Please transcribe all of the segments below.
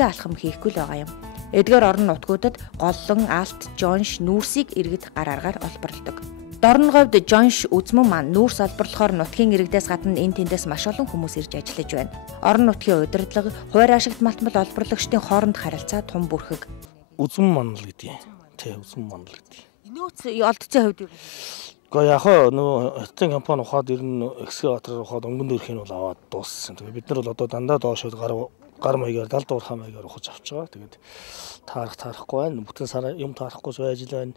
алхам хийхгүй л байгаа юм. Эдгээр орон нутгуудад голлон, алт, жонш, нүүрсийг иргэд гар аргаар олборлдог. Дорн говьд жонш үзмэн маань нүүрс олборлохоор нутгийн иргэдээс гадна энэ тэндээс маш олон хүмүүс ирж ажиллаж байна. Орон нутгийн удирдлага, хуваар ашигт малтмал олборлагчдын хооронд харилцаа тун бүрхэг. Үзмэн мандал гэдэг юм. Тэ үзмэн мандал гэдэг. Нөөц олдцын хувьд юу? Гэхдээ яг нөгөө хятадын компани ухаад ирнэ экскаватор ухаад өнгөн дөрхийн бол аваад дууссан. Тэгээ бид нар бол одоо дандаа доошод гар маягаар 70 дуурхай маягаар ухаж авч байгаа. Тэгээд таарахгүй байна. Бүтэн сар юм таарахгүй байж байна.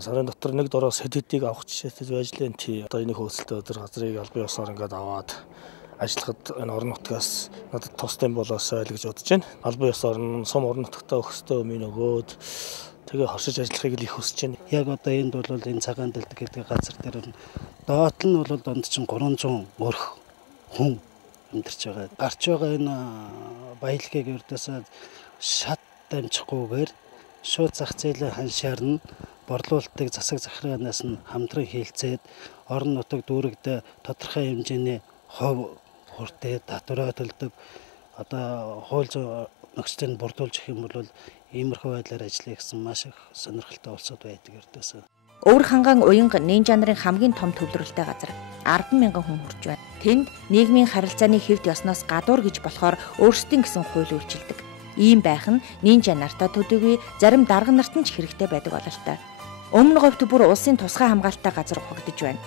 Сарын дотор нэг дороо сэдвүүдийг авах жишээтэй байж лэн тий. Одоо энэ хөөцөлтөд өдөр газрыг албан ёсоор ингээд аваад ажиллахад энэ орон нутгаас надад тустай болоосой л гэж бодож байна. Албан ёсоор нь сум орон нутгатаа өгөхтэй өмнө өгөөд тэгээ хоршиж ажиллахыг л их хүсэж байна. Яг одоо энд бол энэ цагаан дэлдэг гэдэг газар дээр нь доод нь бол донд чинь 300 өрх хүн амьдарч байгаа. Гарч байгаа энэ баялагийг ердөөсөө шат дамжихгүйгээр шууд зах зээлийн ханшаар нь борлуулалтыг засаг захиргаанаас нь хамтран хийлцээд орон нутаг дүүрэгдээ тодорхой хэмжээний хов хүртээ татвараа төлдөг. Одоо хууль зүйн нөхцөлийг бүрдүүлж өгөх юм бол иймэрхүү байдлаар ажиллая гэсэн маш их сонирхолтой улсууд байдаг ердөөсөө. Өвөр хангаан уянга нинжа нарын хамгийн том төвлөрөлтэй газар 10,000 хүн хүрч байна. Тэнд нийгмийн харилцааны хэвд ёсноос гадуур гэж болохоор өөрсдийн гэсэн хууль үйлчилдэг. Ийм байх нь нинжа нартаа төдийгүй зарим дарга нарт нь ч хэрэгтэй байдаг бололтой. Өмнө говьт бүр улсын тусгай хамгаалалттай газар ухагдж байна.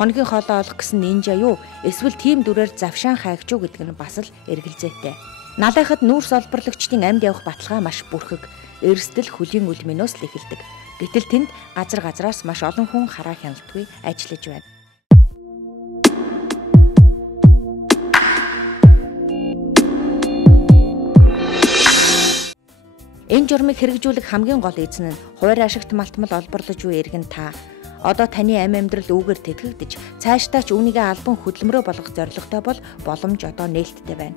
Хоногийн хоолоо олох гэсэн нинжа юу? Эсвэл тийм дүрээр завшаан хайгч юу гэдэг нь бас л эргэлзээтэй. Налайхад нүүрс олборлагчдын амьд явах баталгаа маш бүрхэг. Эрсдэл хөлийн үлмэнөөс л эхэлдэг. Гэтэл тэнд газар газраас маш олон хүн хараа хяналтгүй ажиллаж байна. Энэ журмыг хэрэгжүүлэх хамгийн гол эзэн нь хуваар ашигт малтмал олборлож буй иргэн та. Одоо таны амьдрал үүгээр тэтгэгдэж цаашдаа ч үүнийгээ албан хөдөлмөрөө болгох зорилготой бол боломж одоо нээлттэй байна.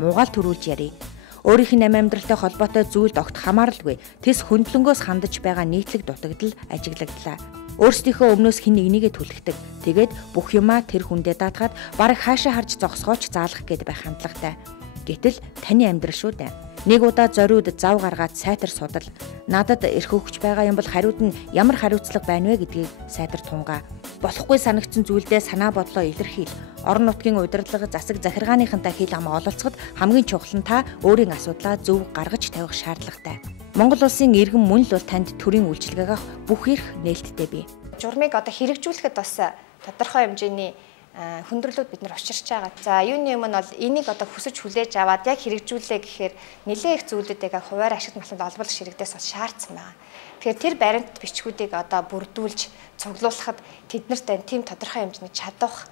Муугаал төрүүлж ярий. Өөрийнх нь амьдралтай холбоотой зүйлд огт хамааралгүй тэс хөндлөнгөөс хандаж байгаа нийтлэг дутагдал ажиглагдлаа. Өөрсдийнхөө өмнөөс хэн нэгнийгээ түлхдэг. Тэгээд бүх юмаа тэр хүндээ даатгаад бараг хаашаа харж зогсгооч заалах гээд байх хандлагатай. Гэтэл таны амьдрал шүү дээ. Нэг удаа зориуд зав гаргаад сайтар судал. Надад эрх өгч байгаа юм бол хариуд нь ямар хариуцлага байна вэ гэдгийг сайтар тунгаа. Болохгүй санагдсан зүйлдээ санаа бодлоо илэрхийл. Орон нутгийн удирдлага засаг захиргааныхантай хил ам ололцоход хамгийн чухал нь та өөрийн асуудлаа зөв гаргаж тавих шаардлагатай. Монгол улсын иргэн мөн л бол танд төрийн үйлчилгээг авах бүх эрх нээлттэй бий. Журмыг одоо хэрэгжүүлэхэд бас тодорхой хэмжээний хүндрэлүүд бид нар учирч байгаа. За юуны юм нь бол энийг одоо хүсэж хүлээж аваад яг хэрэгжүүлээ гэхээр нэлээд их зүйлүүдийг хуваар ашигт малтмал олборлох ширхгээс бас шаардсан байна. Тэгэхээр тэр баримт бичгүүдийг одоо бүрдүүлж цуглуулахад тэднэрт тийм тодорхой хэмжээний чадвах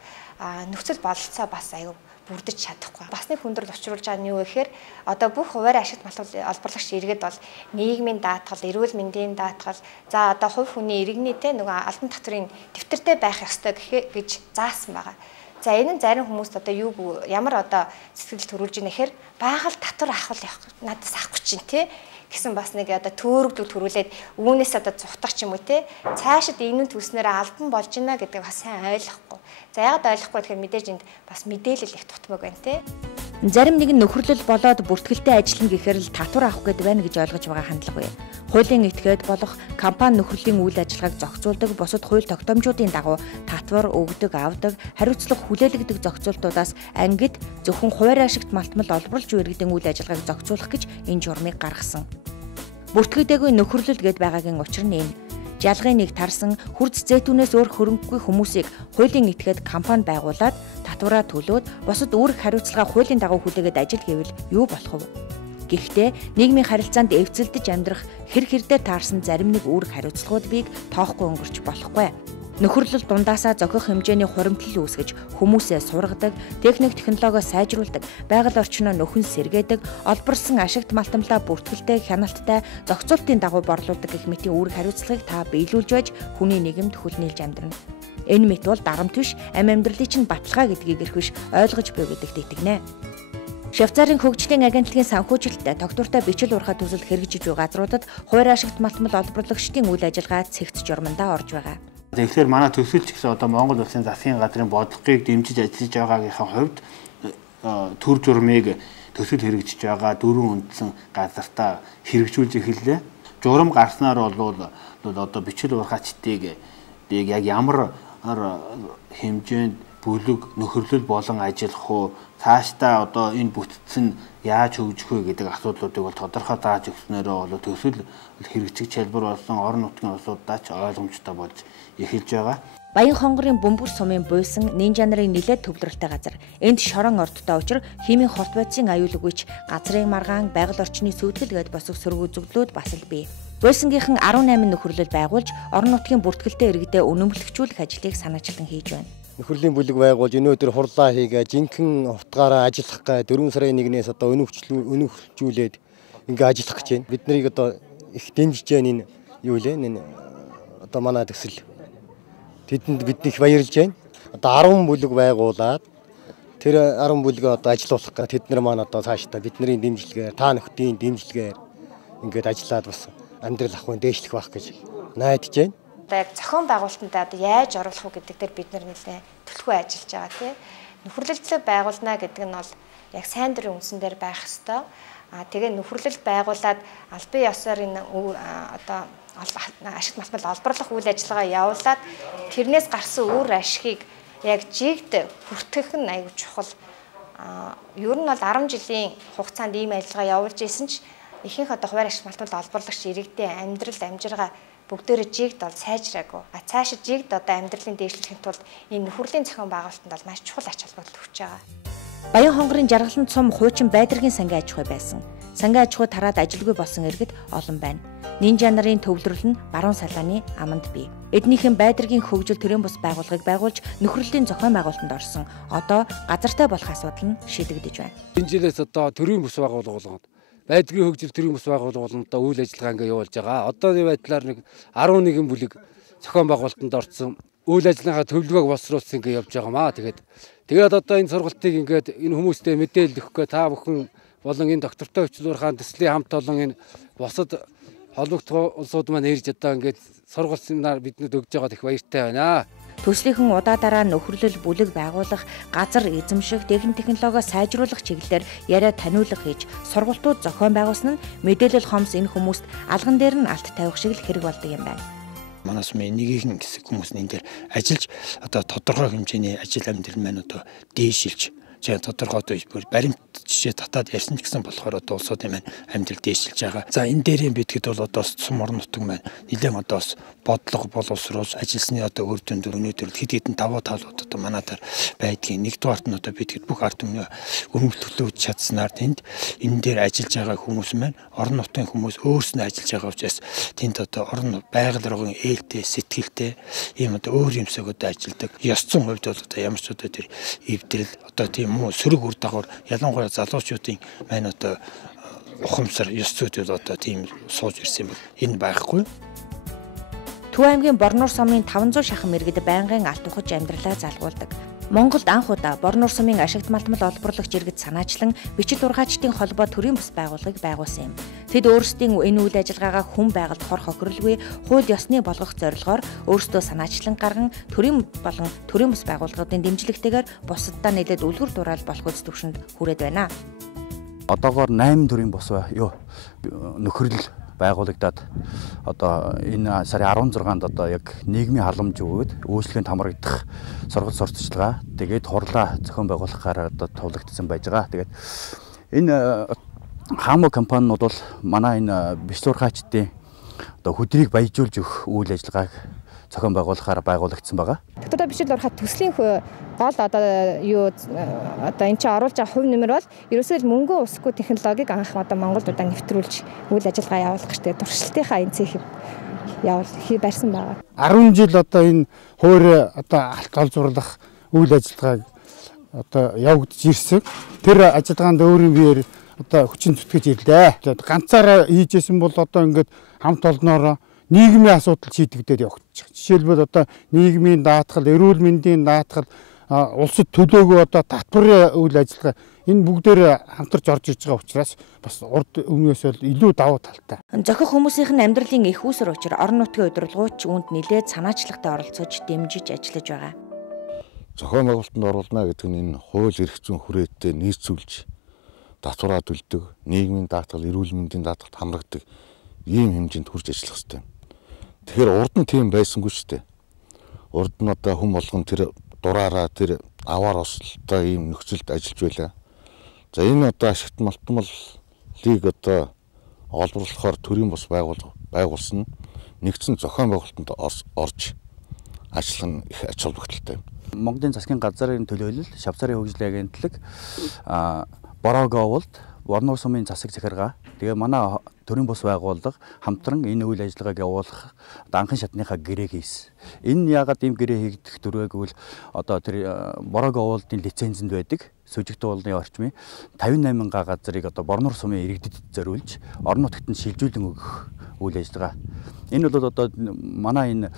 нөхцөл бололцоо бас аюу бүрдэж чадахгүй. Бас нэг хүндрэл учруулж байгаа нь юу гэхээр одоо бүх хуваар ашигт малтмал олборлагч иргэд бол нийгмийн даатгал, эрүүл мэндийн даатгал, за одоо хувь хүний иргэний нөгөө албан татврын дэвтэртэй байх ёстой гэж заасан байгаа. За энэ нь зарим хүмүүст одоо ямар одоо сэтгэл төрүүлж ийнэ гэхээр баагаал татвар авах надаас авахгүй чинь тий гэсэн бас нэг одоо төөрөгдөл төрүүлээд үүнээс одоо зүхтах ч юм уу тий цаашид энэ төснөөр албан болж байна гэдэг бас сайн ойлгохгүй. За яагаад ойлгохгүй гэхээр мэдээж энд бас мэдээлэл их тутмаг байна тий. Зарим нэг нь нөхөрлөл болоод бүртгэлтэй ажиллана гэхээр л татвар авах гээд байна гэж ойлгож байгаа хандлага бай. Хуулийн этгээд болох компани нөхрөлийн үйл ажиллагааг зохицуулдаг бусад хууль тогтоомжуудын дагуу татвар өгдөг, авдаг, хариуцлага хүлээлгдэг зохицуултуудаас ангид зөвхөн хуваар ашигт малтмал олборлж буй иргэдийн үйл ажиллагааг зохицуулах гэж энэ журмыг гаргасан. Бүртгэгдээгүй нөхөрлөл гээд байгаагийн учир нь энэ. Жалгын нэг тарсан хурц зэйтүүнээс өөр хөрөнгөгүй хүмүүсийг хуулийн этгээд компани байгуулад татвараа төлөөд бусад үүрэг хариуцлага хуулийн дагуу хүлээгээд ажил хийвэл юу болох вэ? Гэхдээ нийгмийн харилцаанд эвцэлдэж амьдрах хэр таарсан зарим нэг үүрэг хариуцлагууд бийг тоохгүй өнгөрч болохгүй. Нөхөрлөл дундаасаа зохих хэмжээний хуримтлал үүсгэж хүмүүсээ сургадаг, техник технологио сайжруулдаг, байгаль орчноо нөхөн сэргээдэг, олборсон ашигт малтамлаа бүртгэлтэй, хяналттай, зохицуултын дагуу борлуулдаг гэх мэтийн үүрэг хариуцлагыг та биелүүлж байж хүний нийгэмд хүл нийлж амьдрна. Энэ мэт бол дарамт биш, амьдралын чинь баталгаа гэдгийг эрхвиш ойлгож буй гэдэгт итгэнэ. Швейцарын хөгжлийн агентлагийн санхүүжилттэй тогтвортой бичил урхаа төсөл хэрэгжиж буй газруудад хуваар ашигт малтмал олборлагчдын үйл ажиллагаа цэгц журмандаа орж байгаа. Тэгэхээр манай төсөлч гэсэн одоо Монгол Улсын засгийн газрын бодлогыг дэмжиж ажиллаж байгаагийнхаа хувьд төр журмыг төсөл хэрэгжиж байгаа 4 үндсэн газартаа хэрэгжүүлж эхэллээ. Журам гарснаар бол одоо бичил урхаачдыг яг ямар хэмжээнд бүлэг нөхөрлөл болон ажиллах уу, цаашдаа одоо энэ бүтцэн яаж хөгжих вэ гэдэг асуудлуудыг бол тодорхой зааж өгснөөрөө бол төсөл хэрэгжих чадвар болсон орон нутгийн улсуудаа ч ойлгомжтой болж эхэлж байгаа. Баян хонгорын бөмбөр сумын буйсан нинжа нарын нэлээд төвлөрөлтэй газар. Энд шорон ордтой учир химийн хорт бодисын аюулгүйч, газрын маргаан, байгаль орчны сүйтгэл гээд босох сөрөг үзэгдлүүд бас л бий. Буйсангийнхан 18 нөхөрлөл байгуулж, орон нутгийн бүртгэлтэй иргэдэд үнэмлэгчүүлэх ажлыг санаачлан хийж байна. Нөхөрлийн бүлэг байгуулж өнөөдөр хурлаа хийгээ, жинхэнэ утгаараа ажиллах гэ 4 сарын 1-ээс одоо өнөөхжүүлээд ингээ ажиллах гэж байна. Бид нарыг одоо их дэмжиж байна энэ юу лээ энэ одоо манай төсөл. Тэдэнд бид их баярлж байна. Одоо 10 бүлэг байгуулад тэр 10 бүлгээ одоо ажилуулах гэ тэд нар маань одоо цаашдаа бидний дэмжлэгээр, та нөхдийн дэмжлэгээр ингээд ажиллаад бас амьдрал ахуйн дээшлэх байх гэж найдаж байна. Одоо яг зохион байгуулалтанд одоо яаж оруулах уу гэдэг дээр бид нар нэлээд төлхөө ажиллаж байгаа тийм. Нөхөрлөлтөө байгуулна гэдэг нь бол яг сайн дурын үндсэн дээр байх ёстой. Тэгээ нөхөрлөл байгуулад албан ёсоор энэ одоо ашигт масмал олборлох үйл ажиллагаа явуулаад тэрнээс гарсан үр ашигыг яг жигд хүртэх нь аюул чухал. Ер нь бол 10 жилийн хугацаанд ийм ажиллагаа явуулж исэн ч ихэнх одоо хуваар ашигт масмал олборлагч иргэдийн амьдрал амжиргаа бүгдээрээ жигд бол сайжраагүй. Цаашид жигд одоо амьдралын дээшлэхийн тулд энэ нөхөрлийн зохион байгуулалтанд бол маш чухал ач холбогдол өгч байгаа. Баян хонгорын жаргаланд сум хуучин байдаргийн сангийн аж ахуй байсан. Сангийн аж ахуй тараад ажилгүй болсон иргэд олон байна. Нинжа нарын төвлөрөл нь баруун салааны аманд бий. Эднийхэн байдаргийн хөгжил төрийн бус байгууллагыг байгуулж нөхөрлөлийн зохион байгуулалтанд орсон. Одоо газартай болох асуудал нь шийдэгдэж байна. Энэ жилээс одоо төрийн бус байгууллагууд байдлын хөгжил төрийн бус байгууллагуудад үйл ажиллагаа ингээ явуулж байгаа. Одооны байдлаар нэг 11 бүлэг зохион байгуулалтанд орсон. Үйл ажиллагаагаа төлөвлөгөөг боловсруулсан ингээ явж байгаа маа. Тэгээд одоо энэ сургалтыг ингээд энэ хүмүүстээ мэдээлэл өгөхгүй та бүхэн болон энэ доктортой хүчлүүр хаан төслийн хамт олон энэ босод холбогдох улсууд маань ирж одоо ингээд сургалт семинар бидэнд өгж байгаад их баяртай байна. Төслийнхэн удаадараа нөхөрлөл бүлэг байгуулах, газар эзэмших, техник технологио сайжруулах чиглэлээр яриа таниулах хийж сургалтууд зохион байгуулсан нь мэдээлэл хомс энэ хүмүүст алган дээр нь алт тавих шиг л хэрэг болдог юм байна. Манай сумын нэгэн хэсэг хүмүүс энэ дээр ажиллаж одоо тодорхой хэмжээний ажил амьдрал маань одоо дээшилж тодорхой одоо баримт жишээ татаад ярьсан ч гэсэн болохоор одоо улсуудын маань амьдрал дээшилж байгаа. За энэ дээрээ битгэд бол одоо сум орон нутаг маань нэлээд одоо бодлого боловсруулж ажилласны одоо үр дүнд өнөөдөр хэд хэдэн давуу талууд одоо манайдаар байдгийн. Нэгдүгээрт нь одоо битгэд бүх ард түмний өргөмжлүүлж чадсанаар тэнд энэ дээр ажиллаж байгаа хүмүүс маань орон нутгийн хүмүүс өөрснөө ажиллаж байгаа учраас тэнд одоо орон байгаль оргын ээлтэй сэтгэлтэй ийм одоо өөр юмсаг одоо ажилладаг. Ёс зүйн хувьд бол одоо ямар ч одоо тэр эвдрэл одоо тийм муу сөрөг үр дагавар ялангуяа залуучуудын маань одоо ухамсар ёс зүйд одоо тийм сууж ирсэн юм бол энэ байхгүй. Төв аймгийн Борнуур сумын 500 шахам иргэд байнгын алт ухаж амьдралаа залгуулдаг. Монголд анх удаа Борнуур сумын ашигт малтмал олборлагч иргэд санаачлан бичил ургаачдын холбоо төрийн бус байгууллагыг байгуулсан юм. Тэд өөрсдийн энэ үйл ажиллагаагаа хүн байгальд хор хохирлгүй хууль ёсны болгох зорилгоор өөрсдөө санаачлан гарган төрийн болон төрийн бус байгууллагуудын дэмжлэгтэйгээр бусаддаа нэлээд үлгэр дураал болох үс төвшөнд хүрээд байна. Одоогоор 8 төрийн бус нөхөрлөл байгуулагдаад одоо энэ сарын 16-нд одоо яг нийгмийн халамж өгөөд үйлчлэгэнд хамрагдах сургалт сурталчилгаа тэгээд хурлаа зохион байгуулахаар одоо товлогдсон байж байгаа. Тэгээд энэ хаамуу компаниуд бол манай энэ бичлэг ургаачдын одоо хөдрийг баяжуулж өгөх үйл ажиллагааг зохион байгуулахаар байгуулагдсан байгаа. Доктортой бичлэг ургаат төслийн гол одоо энэ чинь оруулж байгаа хувь нэмэр бол ерөөсөө мөнгө усгүй технологиг анх одоо Монголд удаа нэвтрүүлж үйл ажиллагаа явуулах гэдэг туршилтынхаа энэ цэхийг явуулах барьсан байгаа. 10 жил одоо энэ хуур одоо алт олзуурлах үйл ажиллагааг одоо явагдаж ирсэн. Тэр ажиллагаанд өөрийн биеэр одоо хүчин зүтгэж ирлээ. Ганцаараа хийжсэн бол одоо ингээд хамт олноороо нийгмийн асуудал шийдэгдээд явагдчих. Жишээлбэл одоо нийгмийн даатгал, эрүүл мэндийн даатгал, улсад төлөөгөө одоо татварын үйл ажиллагаа энэ бүгдээр хамтарч орж ирж байгаа учраас бас урд өмнөөс бол илүү давуу талтай. Зохих хүмүүсийн амьдралын их үүсвэр учир орон нутгийн удирдлагууч үүнд нэлээд санаачлагтай оролцож дэмжиж ажиллаж байгаа. Зохион байгуулалтанд оруулна гэдэг нь энэ хууль эрх зүйн хүрээтэй нийцүүлж татвараа төлдөг, нийгмийн даатгал, эрүүл мэндийн даатгалд хамрагдаг ийм хэмжээнд хүрч ажиллах хэрэгтэй. Тэгэхээр урд нь тийм байсангүй шүү дээ. Урд нь одоо хүн болгон тэр дураараа тэр аваар ослолтой ийм нөхцөлд ажиллаж байлаа. За энэ одоо ашигт малтмалыг одоо олборлохоор төрийн бус байгуулсан нэгдсэн зохион байгуулалтанд орж ажиллах нь их ач холбогдолтой. Монголын засгийн газрын төлөөлөл, Шавцарын хөгжлийн агентлаг, Бороогийн оволд, Борнуур сумын засаг захиргаа, тэгээ манай төрийн бус байгууллага хамтран энэ үйл ажиллагааг явуулах анхан шатныхаа гэрээ хийсэн. Энэ яагаад ийм гэрээ хийгдэх төрөө гэвэл одоо тэр Бороогийн оволдын лицензэнд байдаг сүжигт уулны орчмын 58 газрыг одоо Борнуур сумын иргэдэд зориулж орон нутагт нь шилжүүлэн өгөх үйл ажиллагаа. Энэ бол одоо манай энэ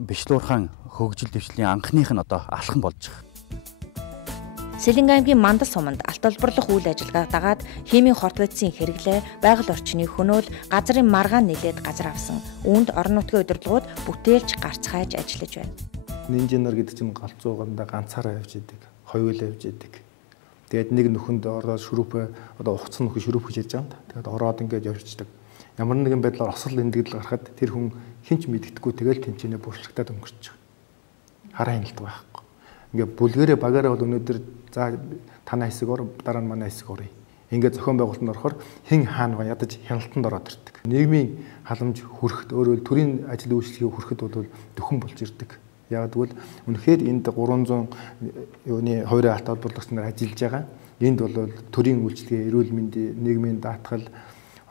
Бичлуурхаан хөгжил дэвшлийн анхных нь одоо алхан болж байгаа. Сэлэнг аймгийн Мандал суманд алт олборлох үйл ажиллагааг дагаад химийн хорт бодисын хэрэглээ, байгаль орчны хөнөөл, газрын маргаан нэлээд газар авсан. Үүнд орон нутгийн удирдлагууд бүтээлч гарц хайж ажиллаж байна. Инженер гэдэг чинь галзууганда ганцаараа явж идэг, хоёулаа явж идэг. Тэгээд нэг нөхөнд ороод шүрүүпээ одоо ухцсан нөхөд шүрүүп хийж байгаа юм да. Тэгээд ороод ингээд явждаг. Ямар нэгэн байдлаар осол эндэгдэл гарахад тэр хүн хинч мэддэхгүй тэгэл тэмцэнэ бууршлагтаад өнгөрч байгаа. Хараа хяналттай байхгүй. Ингээд бүлгэрээ багаараа бол өнөөдөр за танай хэсэг ор, дараа нь манай хэсэг орё. Ингээд зохион байгуулалтанд орохоор хэн хаана ядаж хяналтанд ороод ирдэг. Нийгмийн халамж хүрэхэд өөрөөр төрийн ажил үйлчлэгийг хүрэхэд бол дөхөн болж ирдэг. Яг тэгвэл үнэхээр энд 300 юуны хувийн алт олборлогч нар ажиллаж байгаа. Энд бол төрийн үйлчлэгээ, эрүүл мэндийн, нийгмийн даатгал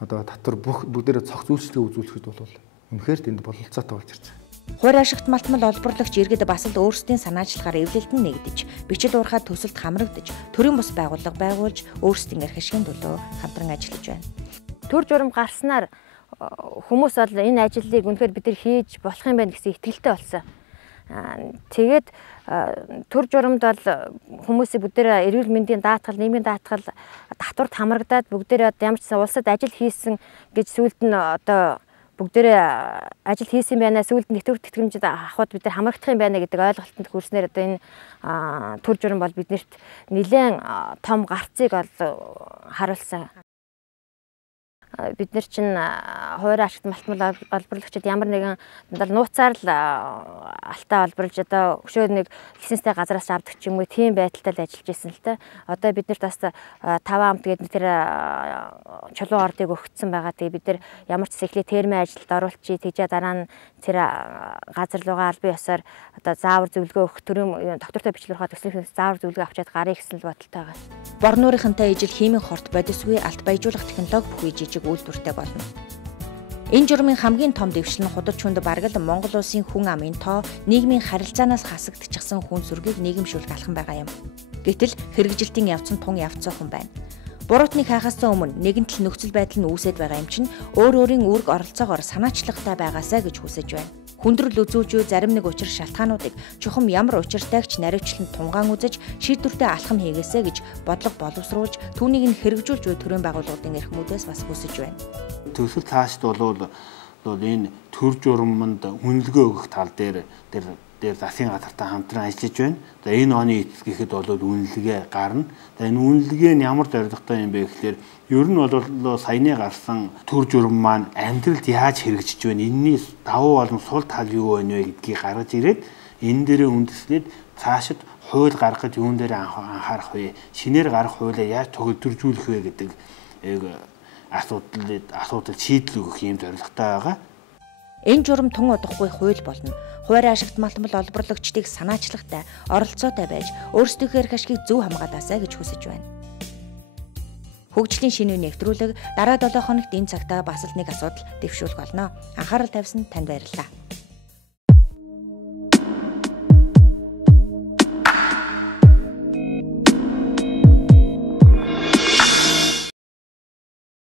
одоо татвар бүгдээрээ цогц үйлчлэгээ үзүүлэхэд бол үнэхээр тэнд бололцоотой болж ирж байгаа. Хуур ашигт малтмал олборлогч иргэд бас л өөрсдийн санаачлагаар эвлэлтэнд нэгдэж, бичил уурхай төсөлд хамрагдаж, төрийн бус байгууллага байгуулж, өөрсдийн эрх ашигын төлөө хамтран ажиллаж байна. Төр журам гарснаар хүмүүс бол энэ ажлыг үнэхээр бид нар хийж болох юм байна гэсэн итгэлтэй болсон. Тэгээд төр журамд бол хүмүүсийг бүгдээ эрүүл мэндийн даатгал, нийгмийн даатгал татварт хамрагдаад бүгдээ ямар ч улсад ажил хийсэн гэж сүүлд нь одоо бүгдээ ажил хийсэн байна. Сүүлд нь нэвтрүүлэг тэтгэмжид авахд бид нар хамрагдах юм байна гэдэг ойлголтод хүрснээр одоо энэ төр журам бол биднэрт нэлээд том гарцыг харуулсан. Бид нар чинь хуур ашигт малтмал олборлогчид ямар нэгэн нууцаар л алтаа олборлж одоо өшөө нэг лисенцтэй газраас авдаг ч юм уу тийм байдалтай л ажиллаж ирсэн л та. Одоо биднэрт бас 5 амт гэдэг тэр чулуун ордыг өгсөн байгаа. Тэгээ бид нар ямар ч сэхлээ термийн ажилд оруулчих тэгжээ дараа нь тэр газар руугаа албан ёсоор одоо заавар зөвлөгөө өгөх төрийн доктортой бичлүүрхаа төслийн заавар зөвлөгөө авчиад гарыг гэсэн л бодолтой байгаа. Борнуурынхантай ижил химийн хорт бодисгүй алт баяжуулах технологи бүхий жижиг үйлдвэртэй болно. Энэ журмын хамгийн том дэвшил нь худалч хүнд бараг л Монгол улсын хүн амын тоо, нийгмийн харилцаанаас хасагдчихсан хүн сүргийг нийгэмшүүлэх алхам байгаа юм. Гэтэл хэрэгжилтийн явц нь тун явцсан хүн байна. Буруутныг хаахаас өмнө нэгэнтэл нөхцөл байдал нь үүсэт байгаа юм чинь өөр өөрийн үүрэг оролцоогоор санаачлагтай байгаасаа гэж хүсэж байна. Хүндрэл үзүүлж зарим нэг учир шалтгаануудыг чухам ямар учиртайгч наривчлан тунгаан үзэж шийдвэртэй алхам хийгээсэ гэж бодлого боловсруулж түүнийг нь хэрэгжүүлж буй төрийн байгууллагын эрхмүүдээс бас хүсэж байна. Төсөл цаашд бол энэ төр журамд үнэлгээ өгөх тал дээр засгийн газартай хамтран ажиллаж байна. За энэ оны эцгэхэд бол үнэлгээ гарна. За энэ үнэлгээ нь ямар зорилготой юм бэ гэхээр ер нь бол саяны гарсан төр журам маань амьдралд яаж хэрэгжиж байна, энэний давуу болон сул тал юу байна вэ гэдгийг гаргаж ирээд энэ дээрээ үндэслээд цаашид хууль гаргаж юун дээр анхаарах вэ, шинээр гарах хуулиа яаж төгөлдржүүлэх вэ гэдэг асуудал шийдэл өгөх юм зорилготой байгаа. Энэ журам тун удахгүй хууль болно. Хуур ашигт малтмал олборлогчдыг санаачлагтай, оролцоотой байж өөрсдийнхөө эрх ашигыг зөв хамгаалаасай гэж хүсэж байна. Хөгжлийн шинэ нэвтрүүлэг дараа 7 хоногт энэ цагтаа бас л нэг асуудал дэвшүүлэх болно. Анхаарал тавьсан танд баярлалаа.